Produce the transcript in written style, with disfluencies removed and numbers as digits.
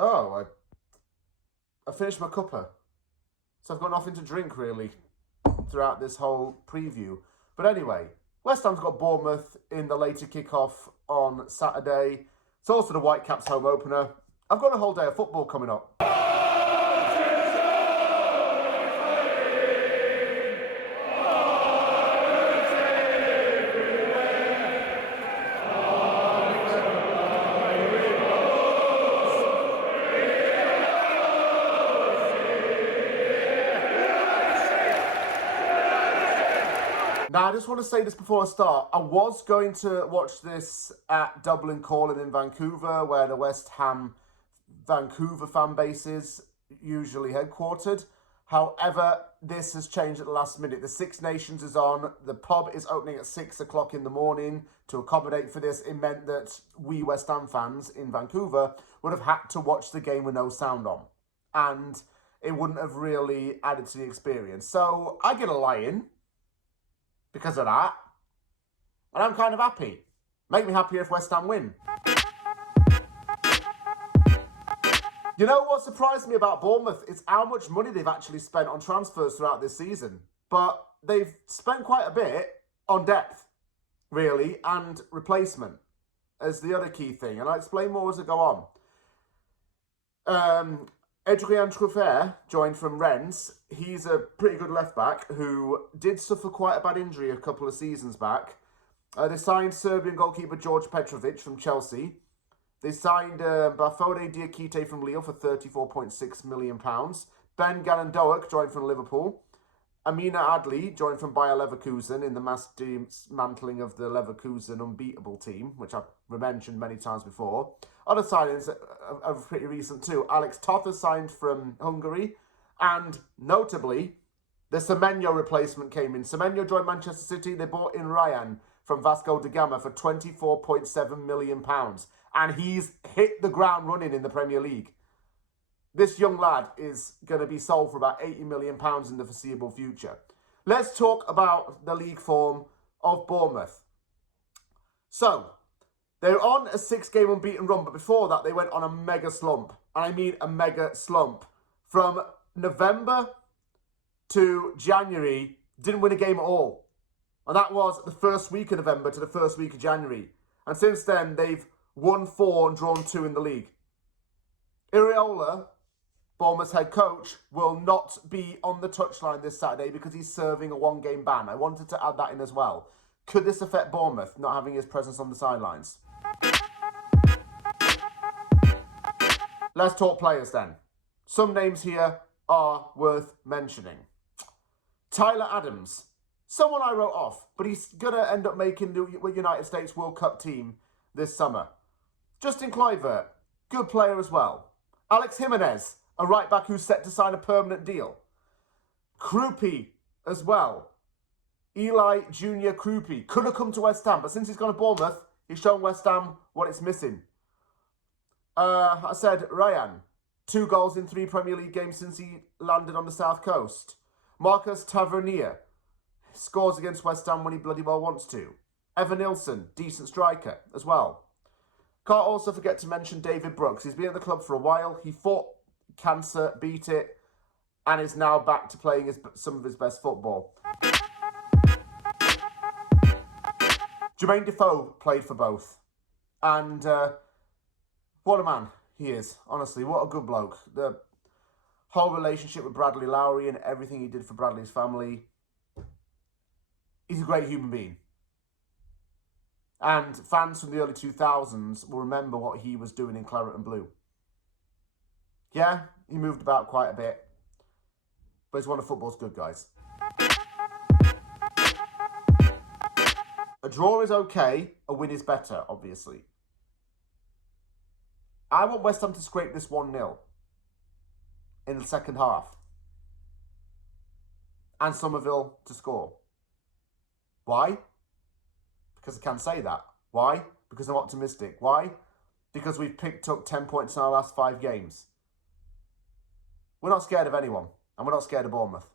Oh, I finished my cuppa. So I've got nothing to drink, really, throughout this whole preview. But anyway, West Ham's got Bournemouth in the later kickoff on Saturday. It's also the Whitecaps home opener. I've got a whole day of football coming up. Now, I just want to say this before I start. I was going to watch this at Dublin Calling in Vancouver, where the West Ham Vancouver fan base is usually headquartered. However, this has changed at the last minute. The Six Nations is on. The pub is opening at 6 o'clock in the morning. To accommodate for this, it meant that we West Ham fans in Vancouver would have had to watch the game with no sound on. And it wouldn't have really added to the experience. So I get a lie-in because of that. And I'm kind of happy. Make me happier if West Ham win. You know what surprised me about Bournemouth is how much money they've actually spent on transfers throughout this season. But they've spent quite a bit on depth, really, and replacement as the other key thing. And I'll explain more as I go on. Adrien Truffert joined from Rennes. He's a pretty good left-back who did suffer quite a bad injury a couple of seasons back. They signed Serbian goalkeeper George Petrovic from Chelsea. They signed Bafode Diakite from Lille for £34.6 million. Ben Galandoak joined from Liverpool. Amina Adli joined from Bayer Leverkusen in the mass dismantling of the Leverkusen unbeatable team, which I've mentioned many times before. Other signings are pretty recent too. Alex Toth has signed from Hungary. And notably, the Semenyo replacement came in. Semenyo joined Manchester City. They bought in Ryan from Vasco da Gama for £24.7 million. And he's hit the ground running in the Premier League. This young lad is going to be sold for about £80 million in the foreseeable future. Let's talk about the league form of Bournemouth. So, they're on a 6-game unbeaten run, but before that, they went on a mega slump. And I mean a mega slump. From November to January, didn't win a game at all. And that was the first week of November to the first week of January. And since then, they've won 4 and drawn 2 in the league. Iraola, Bournemouth's head coach, will not be on the touchline this Saturday because he's serving a 1-game ban. I wanted to add that in as well. Could this affect Bournemouth not having his presence on the sidelines? Let's talk players then. Some names here are worth mentioning. Tyler Adams, someone I wrote off, but he's going to end up making the United States World Cup team this summer. Justin Kluivert, good player as well. Alex Jimenez, a right-back who's set to sign a permanent deal. Krupi as well. Eli Junior Krupi could have come to West Ham, but since he's gone to Bournemouth, he's shown West Ham what it's missing. I said Ryan, 2 goals in 3 Premier League games since he landed on the South Coast. Marcus Tavernier scores against West Ham when he bloody well wants to. Evan Nilsson, decent striker as well. Can't also forget to mention David Brooks. He's been at the club for a while. He fought cancer, beat it, and is now back to playing some of his best football. Jermaine Defoe played for both. And what a man he is. Honestly, what a good bloke. The whole relationship with Bradley Lowry and everything he did for Bradley's family. He's a great human being. And fans from the early 2000s will remember what he was doing in Claret and Blue. Yeah, he moved about quite a bit. But he's one of football's good guys. A draw is okay. A win is better, obviously. I want West Ham to scrape this 1-0 in the second half. And Somerville to score. Why? Because I can say that. Why? Because I'm optimistic. Why? Because we've picked up 10 points in our last 5 games. We're not scared of anyone. And we're not scared of Bournemouth.